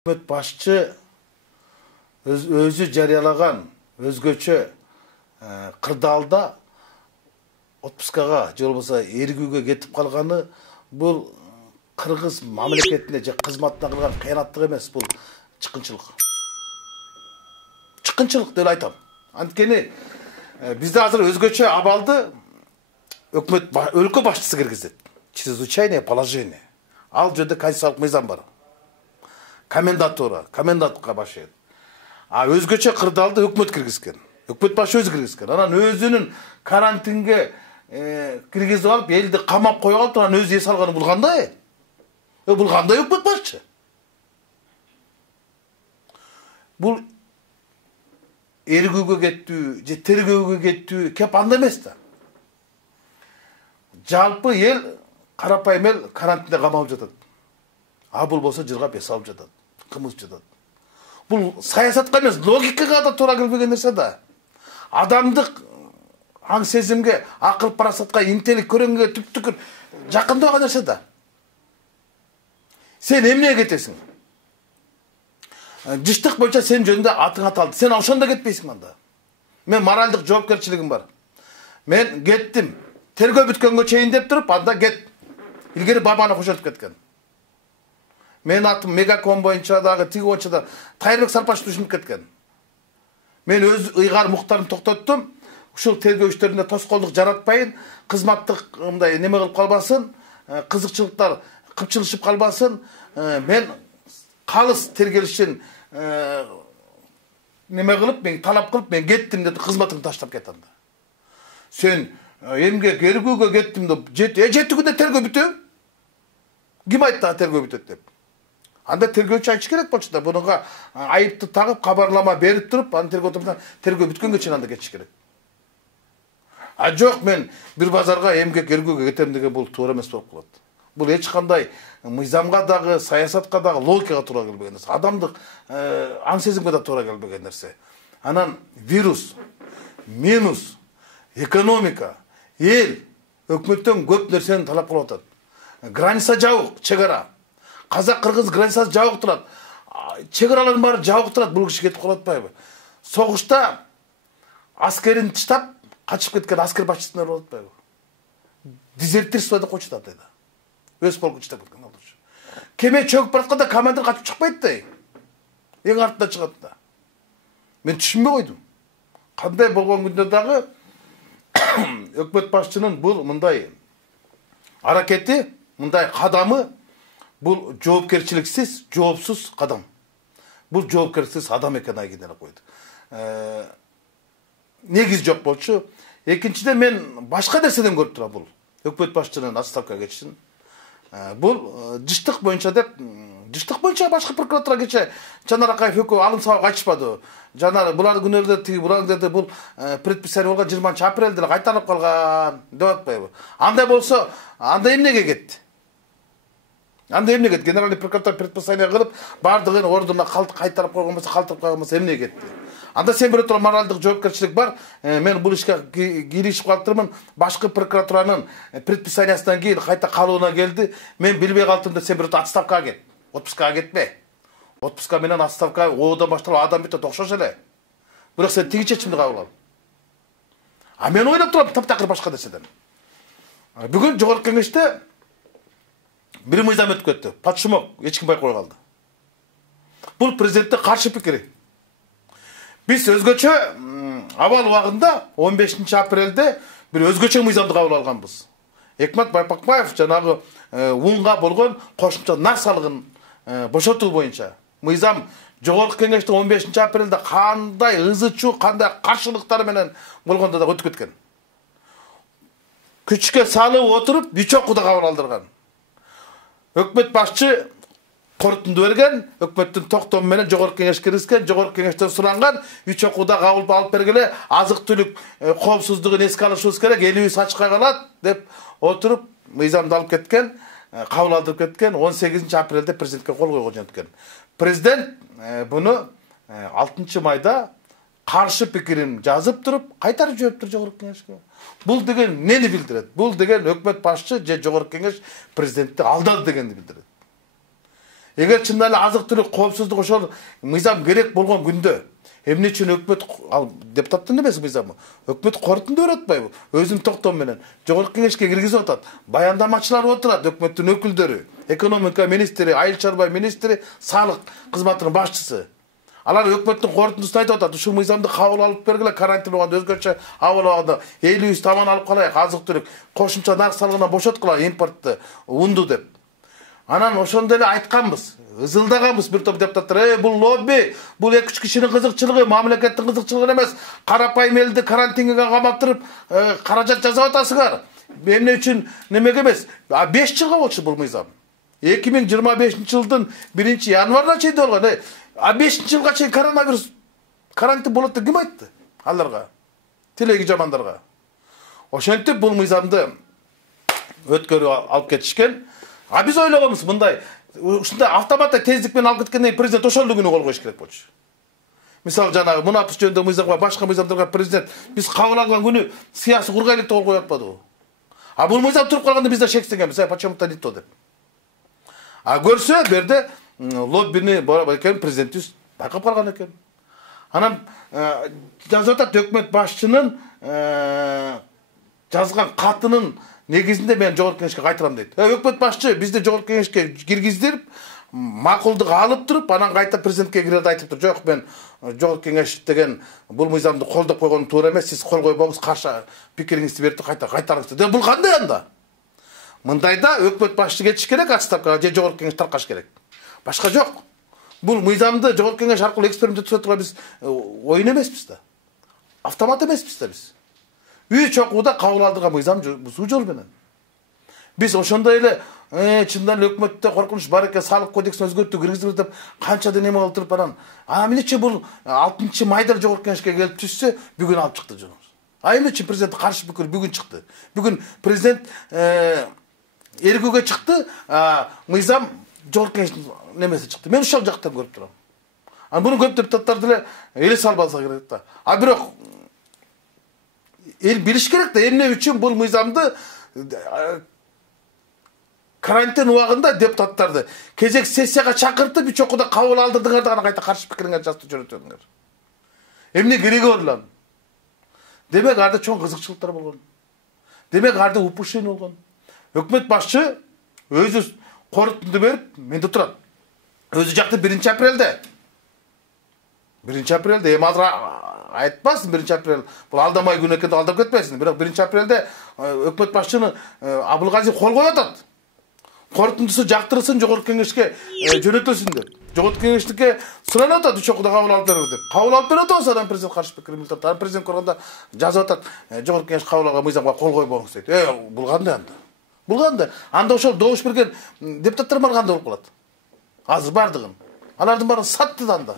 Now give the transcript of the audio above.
Өкмөт башчы өзү жарыялаган өзгөчө кырдаалда отпускага же болбосо эргүүгө кетип калганы бул кыргыз мамлекетине же кызматына кылган кыянаттык эмес, бул чыккынчылык. Чыккынчылык деп айтам. Анткени бизде азыр өзгөчө абалды өкмөт өлкө башчысы киргизет. Чрезвычайное положение. Ал жерде конституциялык мыйзам бар. Комендантка башыйт. А өзгөчө кырдаалды өкмөт киргизген. Өкмөт башы өзү киргизген. Анан өзүнүн карантинге киргизип алып, элди камап коюп алып, анан өзү эс алганы бул кандай? Бул кандай өкмөт башчы? Бул эргүүгө кеттүү, же тергөөгө кеттүү кеп анда эмес да. Жалпы эл, карапайым эл карантинде камалып жатат. А бул болсо жыргап эс алып жатат, кымыз жатат. Бул саясатка эмес, логикага да туура келбеген нерсе да. Адамдык аң сезимге, акыл парасатка, интеллект көрөнгөнгө түптүкүр жакындаган нерсе да. Сен эмнеге кетесиң? Жыштык боюнча сен жөнүндө атың аталды. Сен ошондо кетпейсиң анда. Мен моралдык жоопкерчилигим бар. Мен кеттим. Тергөө бүткөнгө чейин деп туруп, анда кет. Илгери бабаны кошотуп кеткен. Мен атым Мегаком боюнча дагы тиги боюнча да Тайырбек Сарпашев түшүнүп кеткен. Мен өз ыйгар муктарымды токтоттум. Ушул тергөө иштеринде тоскоолдук жаратпайын, кызматтык мындай неме кылып калбасын, кызыкчылыктар кыпчылышып калбасын. Мен калыс тергелишин неме кылып, мен талап кылып, мен кеттим деп кызматыңды таштап кет анда. Сен эмгек эргүүгө кеттим деп, жети күндө тергөө бүтөбү? Ким айтты тергөө бүтөт деп? Анда тергөөчү айтыш керек болчу да, буга айыпты тагып, кабарлама берип туруп, аны тергөө бүткөнгө чейин анда кетиш керек. А жок, мен бир базарга эмгек эргүүгө кетем деген бул туура эмес болуп калат. Бул эч кандай мыйзамга дагы, саясатка дагы, логикага туура келбеген нерсе. Адамдык аң сезимге да туура келбеген нерсе. Анан вирус, минус, экономика, эл өкмөттөн көп нерсени талап кылып атат. Граница жабык, чегара. Казак кыргыз границасы жабык турат. Чегаралардын баары жабык турат, бул киши кетип калып атпайбы? Согушта аскерин таштап качып кеткен аскер башчысын болуп атпайбы? Дезертирство деп койчу да атайда. Өз полку иштеп кеткен алдырчу. Кеме чөгүп баратканда командир качып чыкпайт да. Эң артында чыгат да. Мен түшүнбөй койдум. Кандай болгон күндө дагы өкмөт башчынын бул мындай аракети, мындай кадамы бул жоопкерчиликсиз, жоопсуз кадам. Бул жоопкерсиз адам экени айгине койду. Негиз жок болчу. Экинчиден мен башка нерседен көрүп турам бул. Өкмөт башчынын отставкага кетишин. Бул жыштык боюнча деп, жыштык боюнча башкы прокуратура кече Жанар Акаев экөө алым салып айтышпады. Жанар булар күнөрдө тиги булардырды бул предписание болгон 20 апрелде кайтарып калган деп атпайбы? Андай болсо, анда эмнеге кетти? Анда эмнеге кетти? Генеральный прокуратура предписание кылып, бардыгын ордуна кайтарып койгон болсо, калтырып койгон болсо эмнеге кетти? Анда сен бирөө тура моралдык жоопкерчилик бар. Мен бул ишке киришип калыптырмын. Башкы прокуратуранын предписаниясынан кийин кайта калууна келди. Мен билбей калдым деп сен бирөө отставкага кет. Отпускага кетпе. Отпуска менен отставка оодан башталып адам бүтөт окшош эле. Бирок сен тиги чечимди кабыл ал. А мен ойлоп турам таптакыр башка нерседен. Бүгүн жогорку кеңеште бир мыйзам өтүп кетти. Патшымок эч ким байкабай калды. Бул президентке каршы пикири. Биз өзгөчө абал убагында 15 апрелде бир өзгөчө мыйзамды кабыл алганбыз. Экмат Байпакбаев жанагы унга болгон кошумча нар салыгын бошотуу боюнча мыйзам жогорку кеңеште 15 апрелде кандай ызы-чуу, кандай каршылыктар менен болгондо да өтүп кеткен. Күчкө салып отуруп, 3 окууда кабыл алдырган. Өкмөт башчы корутунду берген, өкмөттүн токтому менен жогорку кеңеш киргизген, жогорку кеңештен суранган, 3 окууда кабыл алып бергиле, азык-түлүк коопсуздугун эске алышыбыз керек, элибиз ачкай калат деп отуруп мыйзамды алып кеткен, кабыл алдырып кеткен, 18 апрелде президентке кол койгон жөнөткөн. Президент буну 6 майда каршы пикирин жазып туруп, кайтарып жибериптир жогорку кеңешке. Бул деген нени билдирет? Бул деген өкмөт башчы же жогорку кеңеш президентти алдады дегенди билдирет. Эгер чындап эле азык-түлүк коопсуздук ошол мыйзам керек болгон күндө эмне үчүн өкмөт ал депутаттын эмеси мыйзамы? Өкмөт корутунду берип атпайбы? Өзүнүн токтому менен жогорку кеңешке киргизип атат. Баяндамачылар отурат, өкмөттүн өкүлдөрү, экономика министри, айыл чарба министри, салык кызматынын башчысы. Алар өкмөттүн корутундусун айтып атат. Ушул мыйзамды кабыл алып бергиле, карантин убагында өзгөчө абал убагында элибиз таман алып калайык, азык-түлүк кошумча нарк салыгынан бошоткула импортты, унду деп. Анан ошондо эле айтканбыз, ызылдаганбыз бир топ депутаттар. Бул лобби, бул 2-3 кишинин кызыкчылыгы, мамлекеттин кызыкчылыгы эмес. Карапайым элди карантинге камап каражат жасап атасыңар. Эмне үчүн немеге эмес? 5 жылга болчу бул мыйзам. 2025-жылдын 1-январына чейин болгон. 5-жылга чейин коронавирус карантин болот деп ким айтты? Аларга, тилеги жамандарга. Ошентип бул мыйзамды өткөрүп алып кетишкен. Биз ойлогонбуз мындай, ушундай автоматта тездик менен алып кеткенден президент ошол күнү кол коюш керек болчу. Мисалы жанагы мунапыс жөнүндө мыйзамга, башка мыйзамдарга президент биз кабыл алган күнү сыясы кургайлык деп кол коюп атпадыбы? Бул мыйзам туруп калганда биз да шектенгенбиз, почему-то не то деп. Көрсө берде лоббини экен президентибиз байкап калган экен. Анан жазып атат өкмөт башчынын жазган катынын негизинде мен жогорку кеңешке кайтарам дейт. Өкмөт башчы бизди жогорку кеңешке киргиздирип, макулдук алып туруп, анан кайта президентке кирет айтып тур. Жок, мен жогорку кеңеш деген бул мыйзамды колдоп койгонум туура эмес, сиз кол койбоңуз, каршы пикириңизди берип кайта кайтарыңыз деп. Бул кандай анда? Мындайда өкмөт башчы кетиш керек отставкага, же жогорку кеңеш таркаш керек. Башка жок. Бул мыйзамды жогорку кеңеш аркылуу эксперимент өткөрүүгө биз оюн эмеспиз да. Автомат эмеспиз да биз. Үй чокууда кабыл алдырган мыйзам бузуу жол менен. Биз ошондой эле чындан эле өкмөттө коркунуч бар экен, салык кодексин өзгөртүү киргизип деп канчадан эме кылып туруп анан эмне үчүн бул 6-майда жогорку кеңешке келип түшсө бүгүн алып чыкты жөнүбүз. Эмне үчүн президент каршы пикир бүгүн чыкты? Бүгүн президент эргүүгө чыкты, мыйзам жогорку кеңештин немеси чыкты. Мен ушул жактан көрүп турам. Буну көп депутаттар деле эле салып алса керек да. Бирок эл билиш керек да, эмне үчүн бул мыйзамды карантин убагында депутаттарды кезек сессияга чакыртып, үч окууда кабыл алдырдыңар да, кайта каршы пикириңерди жазып жөнөтөдүңөр. Эмне кереги бар эле? Демек арда чоң кызыкчылыктар болгон. Демек арда упушение болгон. Өкмөт башчы өзү корутунду берип, менде турат. Өзү жакты 1-апрелде. 1-апрелде эми азыр айтпасын, 1-апрел бул алдамай күн экенин алдап кетпесин. Бирок 1-апрелде өкмөт башчыны Абылгазиев кол коюп атат. Корутундусу жактырсын, жогорку кеңешке жөнөтөсүн деп. Жогорку кеңештикке суранып атат, үч окууда кабыл алып берип деп. Кабыл алып берип атат, анан президент каршы пикирин билдирип атат. Президент көргөндө жазып атат, жогорку кеңеш кабыл алган мыйзамга кол койбоңуз дейт. Бул кандай анда? Бул кандай? Анда ошол добуш берген депутаттар бар кандай болуп калат? Азыр бардыгын. Алардын баарын сатты да анда.